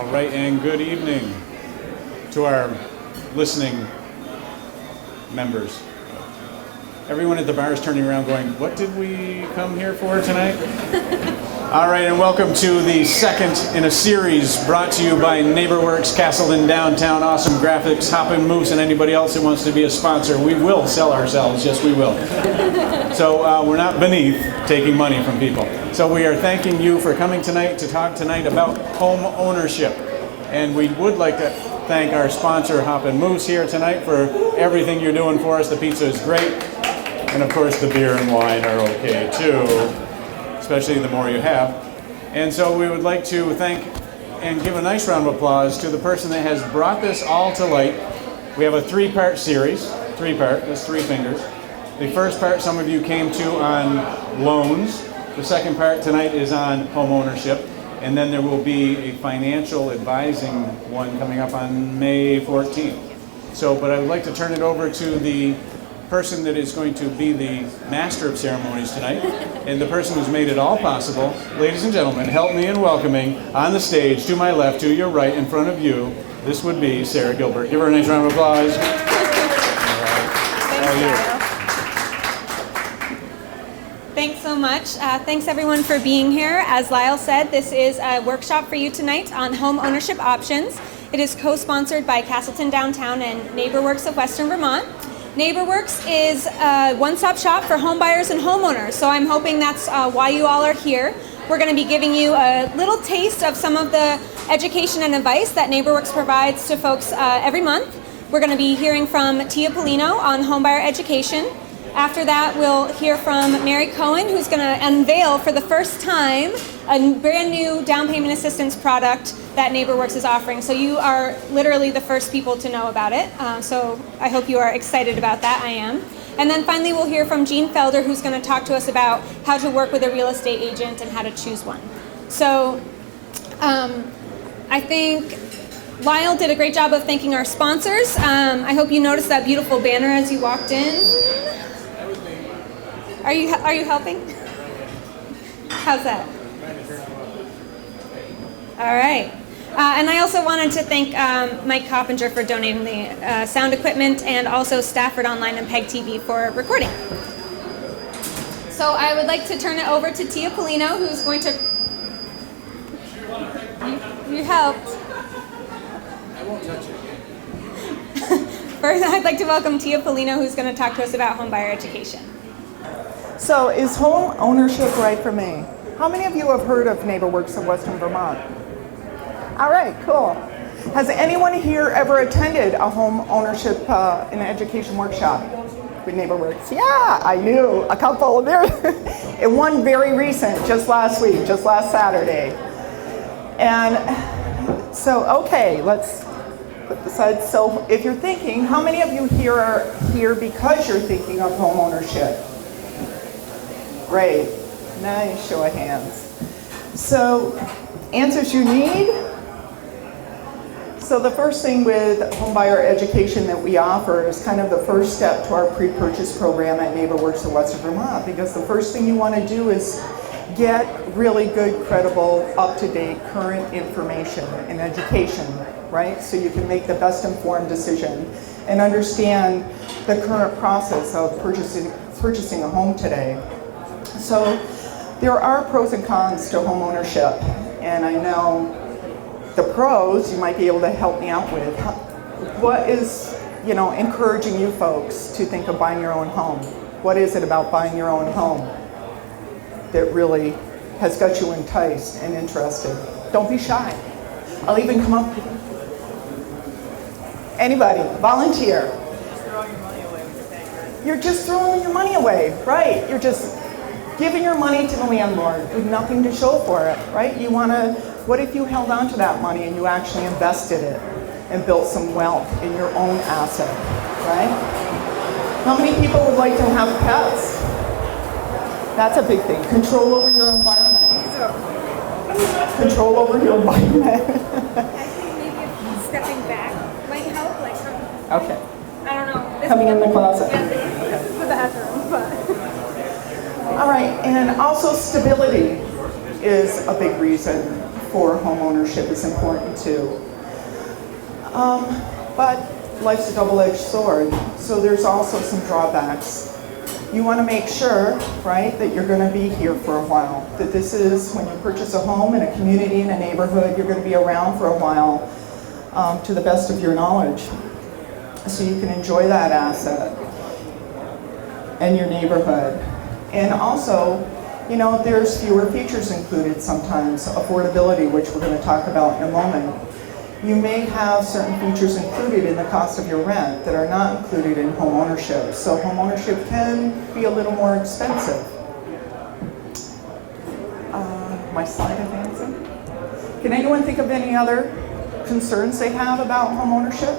All right, and good evening to our listening members. Everyone at the bar is turning around going, what did we come here for tonight? All right, and welcome to the second in a series brought to you by NeighborWorks, Castleton Downtown, Awesome Graphics, Hop and Moose, and anybody else that wants to be a sponsor. We will sell ourselves, yes we will. So we're not beneath taking money from people. So we are thanking you for coming tonight to talk tonight about home ownership. And we would like to thank our sponsor, Hop and Moose, here tonight for everything you're doing for us. The pizza is great. And of course the beer and wine are okay too, especially the more you have. And so we would like to thank and give a nice round of applause to the person that has brought this all to light. We have a three-part series, that's three fingers. The first part some of you came to on loans. The second part tonight is on home ownership. And then there will be a financial advising one coming up on May 14th. So, but I would like to turn it over to the person that is going to be the master of ceremonies tonight, and the person who's made it all possible. Ladies and gentlemen, help me in welcoming on the stage, to my left, to your right, in front of you, this would be Sarah Gilbert. Give her a nice round of applause. All right. Thanks so much. Thanks everyone for being here. As Lyle said, this is a workshop for you tonight on home ownership options. It is co-sponsored by Castleton Downtown and NeighborWorks of Western Vermont. NeighborWorks is a one-stop shop for home buyers and homeowners, so I'm hoping that's why you all are here. We're going to be giving you a little taste of some of the education and advice that NeighborWorks provides to folks every month. We're going to be hearing from Tia Polino on homebuyer education. After that, we'll hear from Mary Cohen, who's going to unveil for the first time a brand new down payment assistance product that NeighborWorks is offering. So you are literally the first people to know about it. So I hope you are excited about that. I am. And then finally, we'll hear from Jean Felder, who's going to talk to us about how to work with a real estate agent and how to choose one. So I think Lyle did a great job of thanking our sponsors. I hope you noticed that beautiful banner as you walked in. Are you helping? How's that? All right. And I also wanted to thank Mike Coppinger for donating the sound equipment, and also Stafford Online and Peg TV for recording. So I would like to turn it over to Tia Polino, who's going to... You helped. I won't touch it. First, I'd like to welcome Tia Polino, who's going to talk to us about homebuyer education. So is home ownership right for me? How many of you have heard of NeighborWorks of Western Vermont? All right, cool. Has anyone here ever attended a home ownership and education workshop with NeighborWorks? Yeah, I knew a couple there. And one very recent, just last week, just last Saturday. And so, okay, let's put this aside. So if you're thinking, how many of you here are here because you're thinking of home ownership? Great, nice show of hands. So, answers you need. So the first thing with homebuyer education that we offer is kind of the first step to our pre-purchase program at NeighborWorks of Western Vermont, because the first thing you want to do is get really good, credible, up-to-date, current information and education, right? So you can make the best informed decision and understand the current process of purchasing a home today. So there are pros and cons to home ownership, and I know the pros you might be able to help me out with. What is, encouraging you folks to think of buying your own home? What is it about buying your own home that really has got you enticed and interested? Don't be shy. I'll even come up. Anybody, volunteer. You're just throwing your money away, right? You're just giving your money to the landlord with nothing to show for it, right? What if you held on to that money and you actually invested it and built some wealth in your own asset, right? How many people would like to have pets? That's a big thing. Control over your environment. Control over your environment. I think maybe stepping back might help. Okay. I don't know. Coming in the closet. The bathroom, but... All right, and also stability is a big reason for home ownership is important too. But life's a double-edged sword, so there's also some drawbacks. You want to make sure, right, that you're going to be here for a while. That this is, when you purchase a home in a community, in a neighborhood, you're going to be around for a while, to the best of your knowledge. So you can enjoy that asset and your neighborhood. And also, you know, there's fewer features included sometimes, affordability, which we're going to talk about in a moment. You may have certain features included in the cost of your rent that are not included in home ownership. So home ownership can be a little more expensive. My slide advancing. Can anyone think of any other concerns they have about home ownership?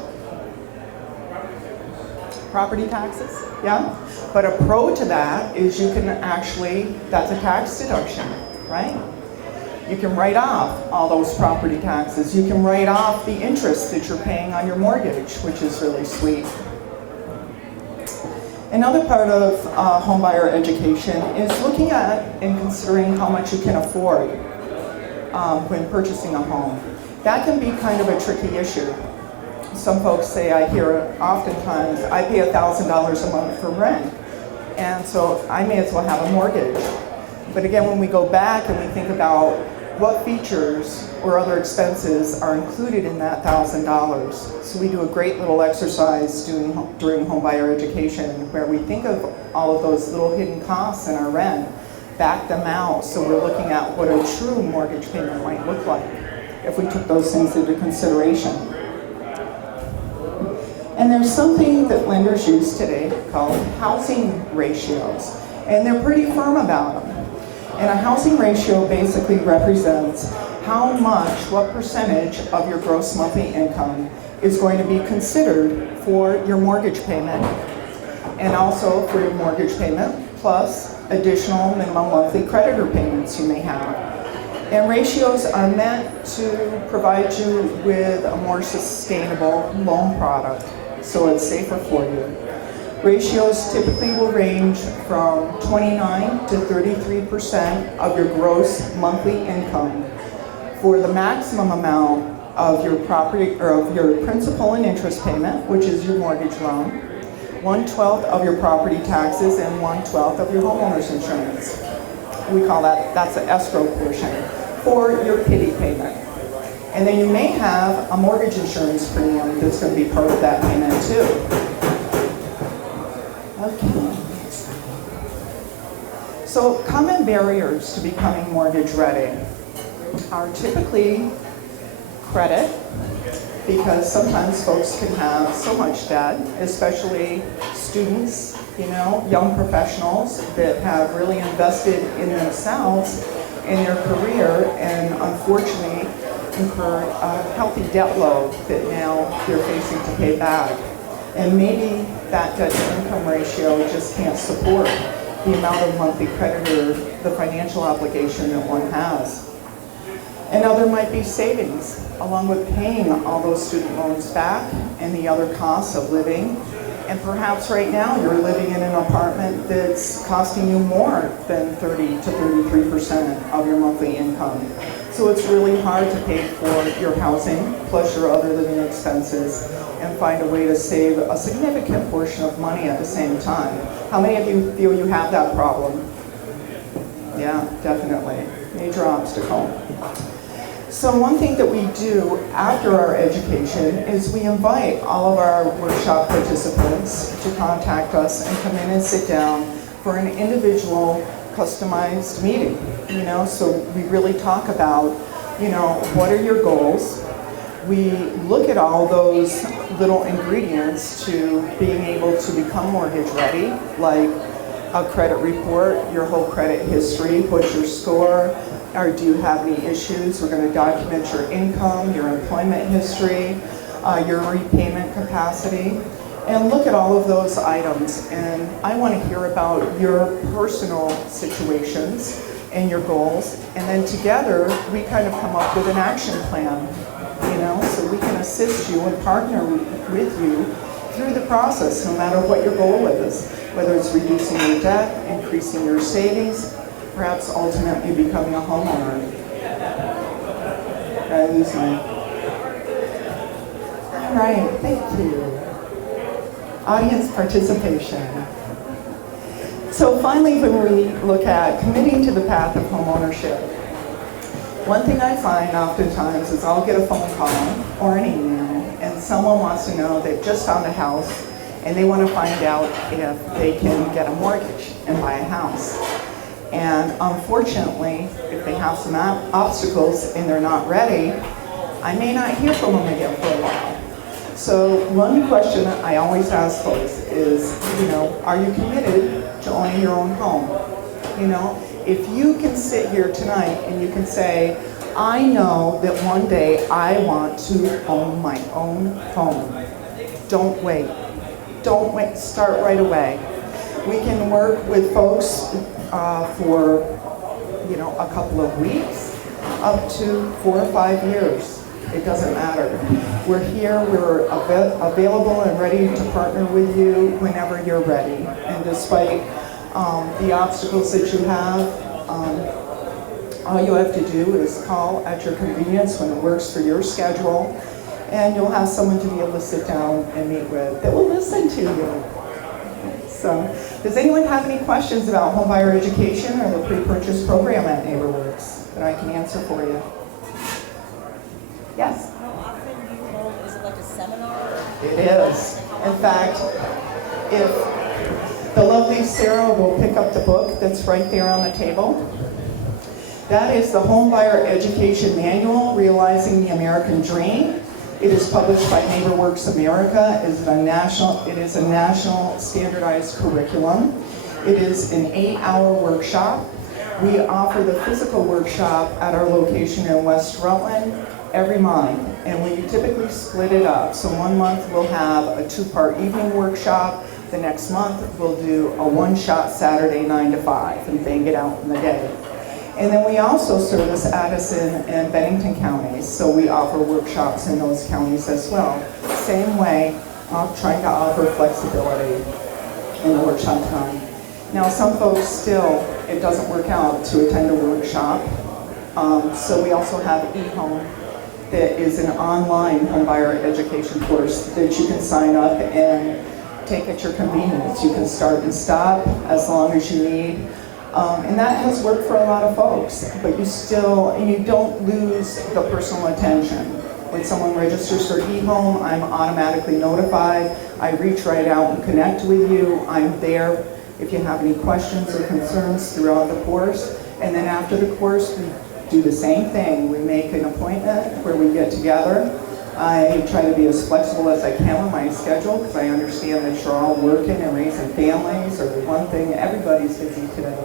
Property taxes, yeah? But a pro to that is you can actually, that's a tax deduction, right? You can write off all those property taxes. You can write off the interest that you're paying on your mortgage, which is really sweet. Another part of homebuyer education is looking at and considering how much you can afford when purchasing a home. That can be kind of a tricky issue. Some folks say, I hear oftentimes, I pay $1,000 a month for rent, and so I may as well have a mortgage. But again, when we go back and we think about what features or other expenses are included in that $1,000. So we do a great little exercise during homebuyer education where we think of all of those little hidden costs in our rent, back them out, so we're looking at what a true mortgage payment might look like if we took those things into consideration. And there's something that lenders use today called housing ratios, and they're pretty firm about them. And a housing ratio basically represents how much, what percentage of your gross monthly income is going to be considered for your mortgage payment, and also for your mortgage payment plus additional minimum monthly creditor payments you may have. And ratios are meant to provide you with a more sustainable loan product, so it's safer for you. Ratios typically will range from 29 to 33% of your gross monthly income for the maximum amount of your property or of your principal and interest payment, which is your mortgage loan, 1/12 of your property taxes, and 1/12 of your homeowner's insurance. We call that's the escrow portion for your PITI payment. And then you may have a mortgage insurance premium that's going to be part of that payment too. Okay. So common barriers to becoming mortgage ready are typically credit, because sometimes folks can have so much debt, especially students, you know, young professionals that have really invested in themselves in their career and unfortunately incurred a healthy debt load that now they're facing to pay back. And maybe that debt to income ratio just can't support the amount of monthly creditor, the financial obligation that one has. Another might be savings, along with paying all those student loans back and the other costs of living. And perhaps right now you're living in an apartment that's costing you more than 30 to 33% of your monthly income. So it's really hard to pay for your housing, plus your other living expenses, and find a way to save a significant portion of money at the same time. How many of you feel you have that problem? Yeah, definitely. Major obstacle. So one thing that we do after our education is we invite all of our workshop participants to contact us and come in and sit down for an individual customized meeting. You know, so we really talk about, you know, what are your goals? We look at all those little ingredients to being able to become mortgage ready, like a credit report, your whole credit history, what's your score, or do you have any issues? We're going to document your income, your employment history, your repayment capacity, and look at all of those items. And I want to hear about your personal situations and your goals, and then together we kind of come up with an action plan, you know, so we can assist you and partner with you through the process, no matter what your goal is, whether it's reducing your debt, increasing your savings, perhaps ultimately becoming a homeowner. Did I lose my? All right, thank you. Audience participation. So finally, when we look at committing to the path of homeownership, one thing I find oftentimes is I'll get a phone call or an email, and someone wants to know they've just found a house and they want to find out if they can get a mortgage and buy a house. And unfortunately, if they have some obstacles and they're not ready, I may not hear from them again for a while. So one question I always ask folks is, are you committed to owning your own home? If you can sit here tonight and you can say, I know that one day I want to own my own home. Don't wait. Don't wait. Start right away. We can work with folks for, a couple of weeks up to 4 or 5 years. It doesn't matter. We're here, we're available and ready to partner with you whenever you're ready. And despite the obstacles that you have, all you have to do is call at your convenience when it works for your schedule, and you'll have someone to be able to sit down and meet with that will listen to you. So, does anyone have any questions about homebuyer education or the pre-purchase program at NeighborWorks that I can answer for you? Yes? How often do you hold, is it like a seminar? It is. In fact, if the lovely Sarah will pick up the book that's right there on the table, that is the Homebuyer Education Manual, Realizing the American Dream. It is published by NeighborWorks America. It is a national standardized curriculum. It is an 8-hour workshop. We offer the physical workshop at our location in West Rutland every month, and we typically split it up. So one month we'll have a 2-part evening workshop. The next month we'll do a 1-shot Saturday 9 to 5 and bang it out in the day. And then we also service Addison and Bennington counties, so we offer workshops in those counties as well. Same way, trying to offer flexibility in the workshop time. Now some folks still, it doesn't work out to attend a workshop, so we also have eHome that is an online homebuyer education course that you can sign up and take at your convenience. You can start and stop as long as you need. And that has worked for a lot of folks, but you don't lose the personal attention. When someone registers for eHome, I'm automatically notified. I reach right out and connect with you. I'm there if you have any questions or concerns throughout the course. And then after the course, we do the same thing. We make an appointment where we get together. I try to be as flexible as I can with my schedule because I understand that you're all working and raising families, or the one thing, everybody's busy today.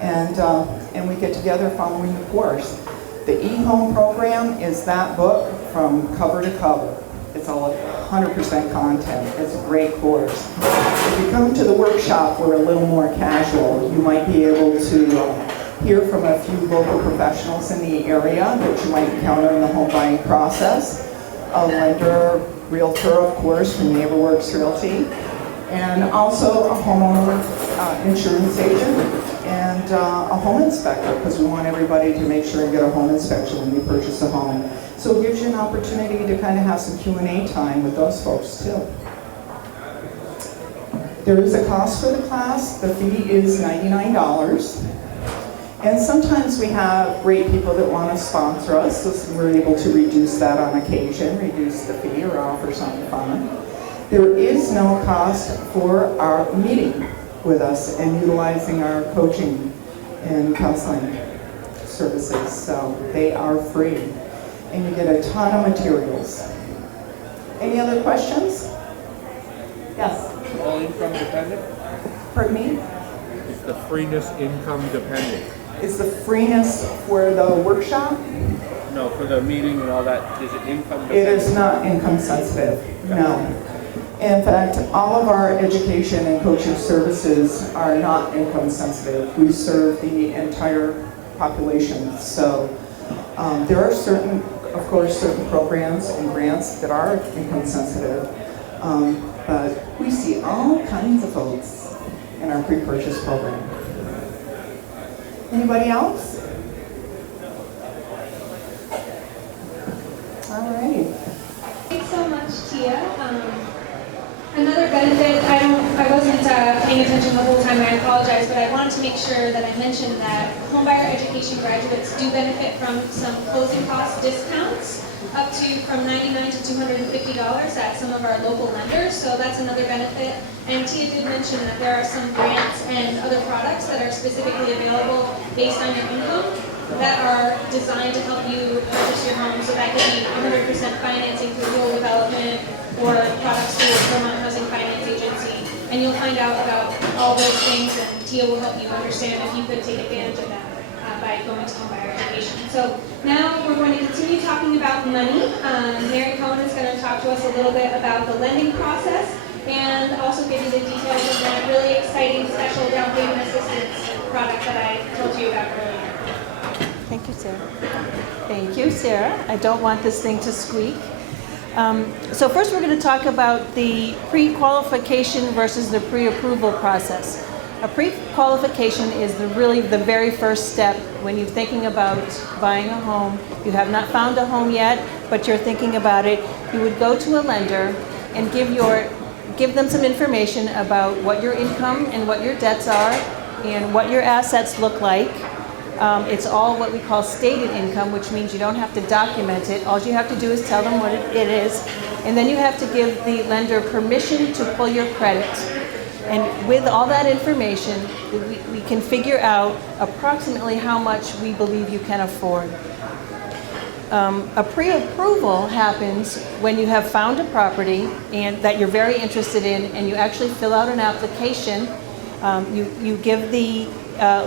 And we get together following the course. The eHome program is that book from cover to cover. It's all 100% content. It's a great course. If you come to the workshop, we're a little more casual. You might be able to hear from a few local professionals in the area that you might encounter in the home buying process. A lender, realtor, of course, from NeighborWorks Realty, and also a homeowner insurance agent and a home inspector, because we want everybody to make sure you get a home inspection when you purchase a home. So it gives you an opportunity to kind of have some Q&A time with those folks too. There is a cost for the class. The fee is $99. And sometimes we have great people that want to sponsor us, so we're able to reduce that on occasion, reduce the fee or offer something fun. There is no cost for our meeting with us and utilizing our coaching and counseling services, so they are free. And you get a ton of materials. Any other questions? Yes? All income dependent? Pardon me? Is the freeness income dependent? Is the freeness for the workshop? No, for the meeting and all that, is it income dependent? It is not income sensitive, no. In fact, all of our education and coaching services are not income sensitive. We serve the entire population. So there are certain programs and grants that are income sensitive, but we see all kinds of folks in our pre-purchase program. Anybody else? All right. Thanks so much, Tia. Another benefit, I wasn't paying attention the whole time, I apologize, but I wanted to make sure that I mentioned that homebuyer education graduates do benefit from some closing cost discounts up to from $99 to $250 at some of our local lenders, so that's another benefit. And Tia did mention that there are some grants and other products that are specifically available based on your income that are designed to help you purchase your home. So that could be 100% financing through rural development or products through Vermont Housing Finance Agency. And you'll find out about all those things, and Tia will help you understand if you could take advantage of that by going to homebuyer education. So now we're going to continue talking about money. Mary Cohen is going to talk to us a little bit about the lending process and also give you the details of that really exciting special down payment assistance product that I told you about earlier. Thank you, Sarah. Thank you, Sarah. I don't want this thing to squeak. So first we're going to talk about the pre-qualification versus the pre-approval process. A pre-qualification is really the very first step when you're thinking about buying a home. You have not found a home yet, but you're thinking about it. You would go to a lender and give them some information about what your income and what your debts are and what your assets look like. It's all what we call stated income, which means you don't have to document it. All you have to do is tell them what it is, and then you have to give the lender permission to pull your credit. And with all that information, we can figure out approximately how much we believe you can afford. A pre-approval happens when you have found a property and that you're very interested in, and you actually fill out an application. You give the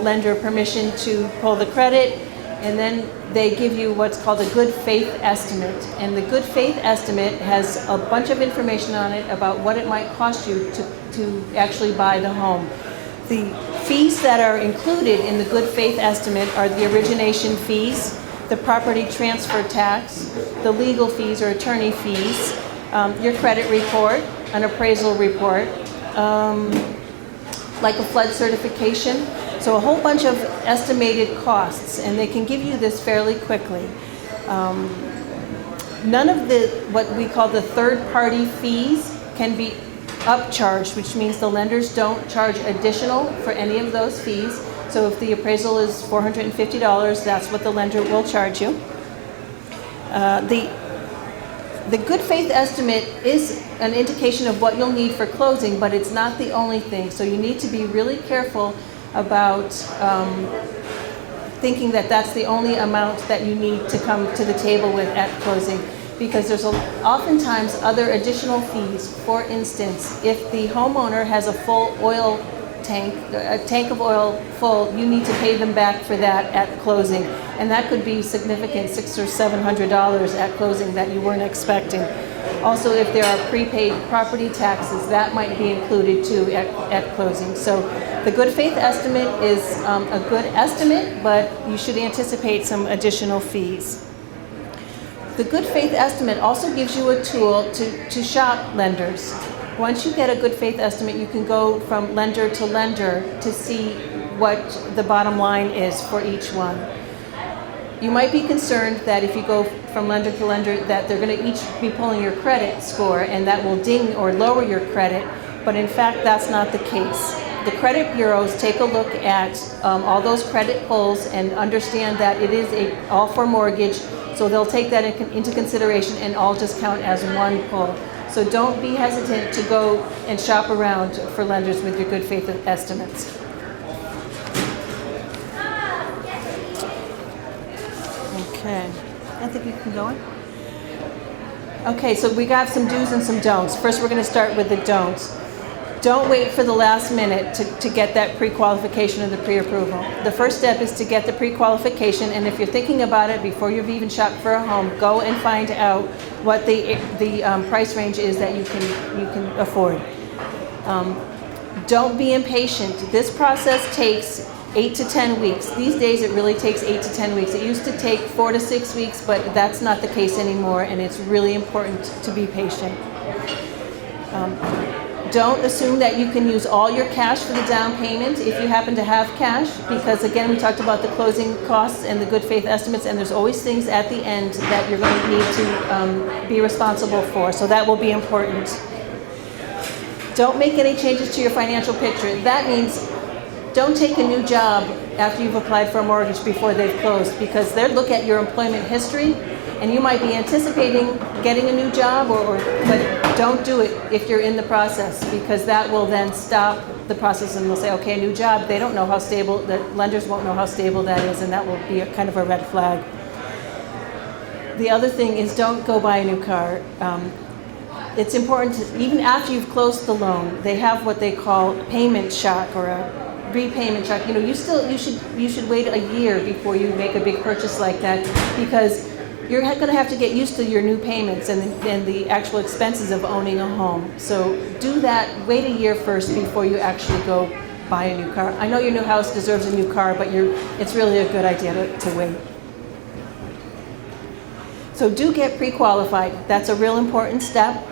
lender permission to pull the credit, and then they give you what's called a good faith estimate. And the good faith estimate has a bunch of information on it about what it might cost you to actually buy the home. The fees that are included in the good faith estimate are the origination fees, the property transfer tax, the legal fees or attorney fees, your credit report, an appraisal report, like a flood certification. So a whole bunch of estimated costs, and they can give you this fairly quickly. None of what we call the third-party fees can be upcharged, which means the lenders don't charge additional for any of those fees. So if the appraisal is $450, that's what the lender will charge you. The good faith estimate is an indication of what you'll need for closing, but it's not the only thing. So you need to be really careful about thinking that that's the only amount that you need to come to the table with at closing, because there's oftentimes other additional fees. For instance, if the homeowner has a full oil tank, a tank of oil full, you need to pay them back for that at closing, and that could be significant, $600 or $700 at closing that you weren't expecting. Also, if there are prepaid property taxes, that might be included too at closing. So the good faith estimate is a good estimate, but you should anticipate some additional fees. The good faith estimate also gives you a tool to shop lenders. Once you get a good faith estimate, you can go from lender to lender to see what the bottom line is for each one. You might be concerned that if you go from lender to lender that they're going to each be pulling your credit score and that will ding or lower your credit, but in fact that's not the case. The credit bureaus take a look at all those credit pulls and understand that it is all for mortgage, so they'll take that into consideration and all just count as one pull. So don't be hesitant to go and shop around for lenders with your good faith estimates. Okay, I think you can go on. Okay, so we got some do's and some don'ts. First, we're going to start with the don'ts. Don't wait for the last minute to get that pre-qualification or the pre-approval. The first step is to get the pre-qualification, and if you're thinking about it before you've even shopped for a home, go and find out what the price range is that you can afford. Don't be impatient. This process takes 8 to 10 weeks. These days it really takes 8 to 10 weeks. It used to take 4 to 6 weeks, but that's not the case anymore, and it's really important to be patient. Don't assume that you can use all your cash for the down payment if you happen to have cash, because again, we talked about the closing costs and the good faith estimates, and there's always things at the end that you're going to need to be responsible for, so that will be important. Don't make any changes to your financial picture. That means don't take a new job after you've applied for a mortgage before they've closed, because they'll look at your employment history and you might be anticipating getting a new job, but don't do it if you're in the process, because that will then stop the process and they'll say, okay, a new job. They don't know how stable, the lenders won't know how stable that is, and that will be kind of a red flag. The other thing is don't go buy a new car. It's important to, even after you've closed the loan, they have what they call payment shock or a repayment shock. You know, you should wait a year before you make a big purchase like that, because you're going to have to get used to your new payments and the actual expenses of owning a home. So do that, wait a year first before you actually go buy a new car. I know your new house deserves a new car, but it's really a good idea to wait. So do get pre-qualified. That's a real important step.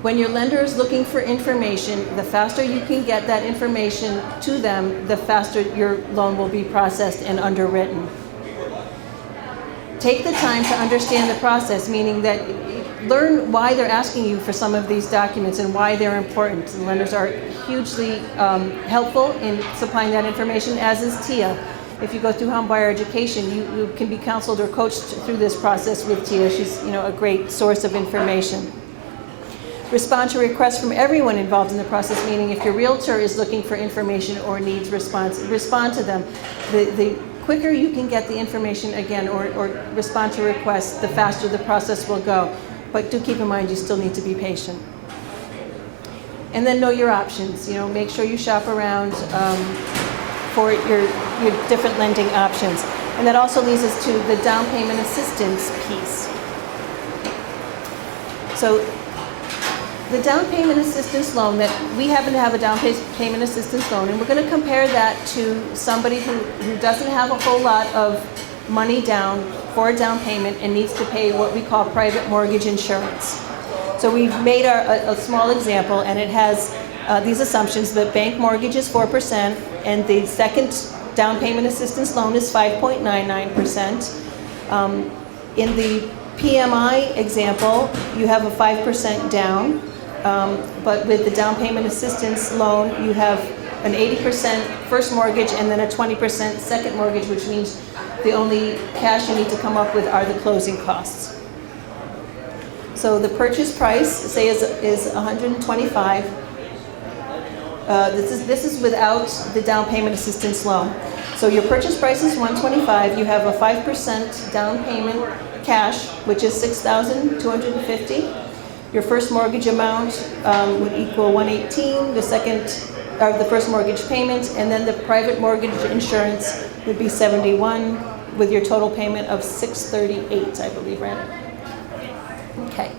When your lender is looking for information, the faster you can get that information to them, the faster your loan will be processed and underwritten. Take the time to understand the process, meaning that learn why they're asking you for some of these documents and why they're important. The lenders are hugely helpful in supplying that information, as is TIA. If you go through homebuyer education, you can be counseled or coached through this process with TIA. She's a great source of information. Respond to requests from everyone involved in the process, meaning if your realtor is looking for information or needs response, respond to them. The quicker you can get the information again or respond to requests, the faster the process will go. But do keep in mind you still need to be patient. And then know your options. Make sure you shop around for your different lending options. And that also leads us to the down payment assistance piece. So the down payment assistance loan, that we happen to have a down payment assistance loan, and we're going to compare that to somebody who doesn't have a whole lot of money down for a down payment and needs to pay what we call private mortgage insurance. So we've made a small example, and it has these assumptions: that bank mortgage is 4%, and the second down payment assistance loan is 5.99%. In the PMI example, you have a 5% down. But with the down payment assistance loan, you have an 80% first mortgage and then a 20% second mortgage, which means the only cash you need to come up with are the closing costs. So the purchase price, say, is $125. This is without the down payment assistance loan. So your purchase price is $125. You have a 5% down payment cash, which is $6,250. Your first mortgage amount would equal $118. The first mortgage payment, and then the private mortgage insurance would be $71, with your total payment of $638, I believe, right? Okay.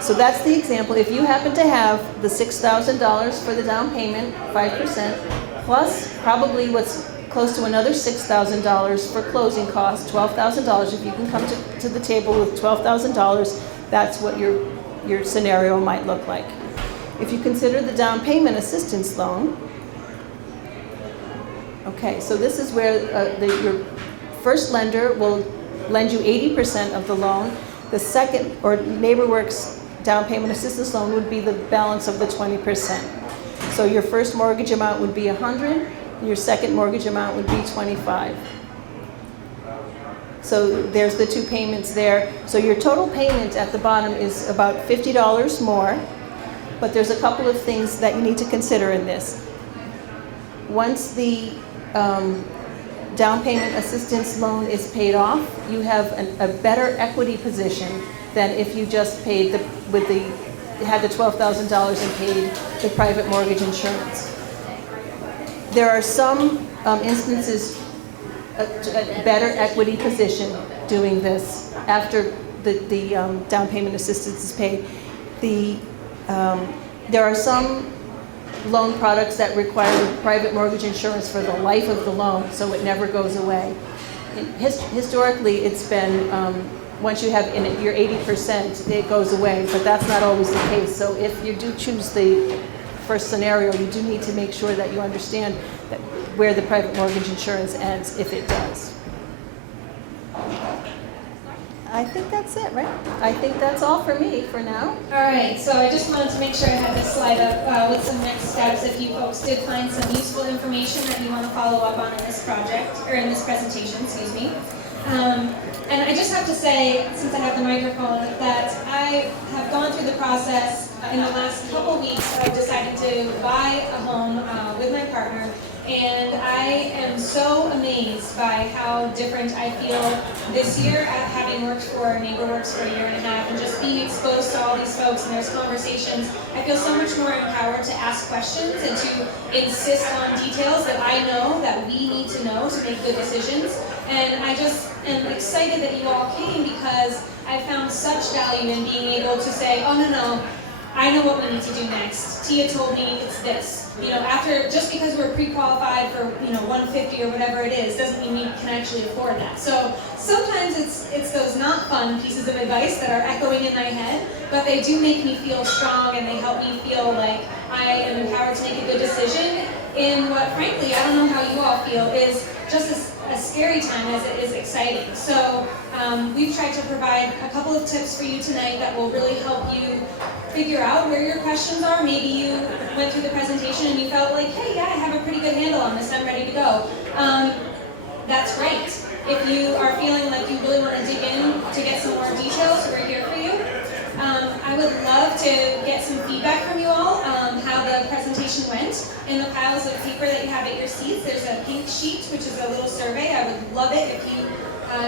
So that's the example. If you happen to have the $6,000 for the down payment, 5%, plus probably what's close to another $6,000 for closing costs, $12,000. If you can come to the table with $12,000, that's what your scenario might look like. If you consider the down payment assistance loan, okay, so this is where your first lender will lend you 80% of the loan. The second, or NeighborWorks down payment assistance loan, would be the balance of the 20%. So your first mortgage amount would be $100, your second mortgage amount would be $25. So there's the two payments there. So your total payment at the bottom is about $50 more, but there's a couple of things that you need to consider in this. Once the down payment assistance loan is paid off, you have a better equity position than if you just paid had the $12,000 and paid the private mortgage insurance. There are some instances a better equity position doing this after the down payment assistance is paid. There are some loan products that require private mortgage insurance for the life of the loan, so it never goes away. Historically, it's been once you have in it your 80%, it goes away, but that's not always the case. So if you do choose the first scenario, you do need to make sure that you understand that where the private mortgage insurance ends, if it does. I think that's it, right? I think that's all for me for now. All right, so I just wanted to make sure I had this slide up with some next steps if you folks did find some useful information that you want to follow up on in this project, or in this presentation, excuse me. And I just have to say, since I have the microphone, that I have gone through the process in the last couple weeks of deciding to buy a home with my partner. And I am so amazed by how different I feel this year at having worked for NeighborWorks for a year and a half and just being exposed to all these folks and there's conversations. I feel so much more empowered to ask questions and to insist on details that I know that we need to know to make good decisions. And I just am excited that you all came because I found such value in being able to say, oh no, I know what we need to do next. Tia told me it's this. You know, after, just because we're pre-qualified for, $150 or whatever it is, doesn't mean we can actually afford that. So sometimes it's those not fun pieces of advice that are echoing in my head, but they do make me feel strong and they help me feel like I am empowered to make a good decision in what, frankly, I don't know how you all feel, is just a scary time as it is exciting. So we've tried to provide a couple of tips for you tonight that will really help you figure out where your questions are. Maybe you went through the presentation and you felt like, hey, yeah, I have a pretty good handle on this, I'm ready to go. That's great. If you are feeling like you really want to dig in to get some more details, we're here for you. I would love to get some feedback from you all, how the presentation went. In the piles of paper that you have at your seats, there's a pink sheet, which is a little survey. I would love it if you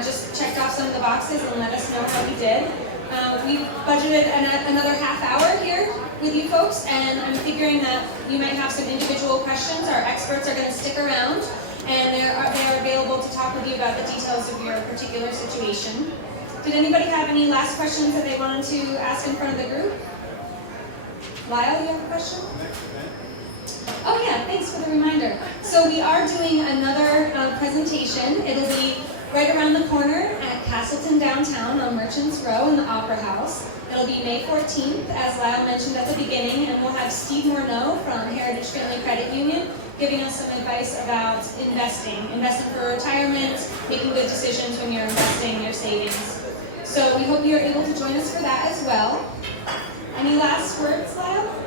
just checked off some of the boxes and let us know how you did. We've budgeted another half hour here with you folks, and I'm figuring that you might have some individual questions. Our experts are going to stick around, and they're available to talk with you about the details of your particular situation. Did anybody have any last questions that they wanted to ask in front of the group? Lyle, you have a question? Oh yeah, thanks for the reminder. So we are doing another presentation. It'll be right around the corner at Castleton Downtown on Merchants Row in the Opera House. It'll be May 14th, as Lyle mentioned at the beginning, and we'll have Steve Morneau from Heritage Family Credit Union giving us some advice about investing for retirement, making good decisions when you're investing your savings. So we hope you're able to join us for that as well. Any last words, Lyle?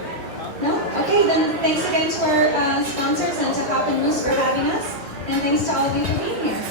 No? Okay, then thanks again to our sponsors and to Hop and Moose for having us, and thanks to all of you for being here.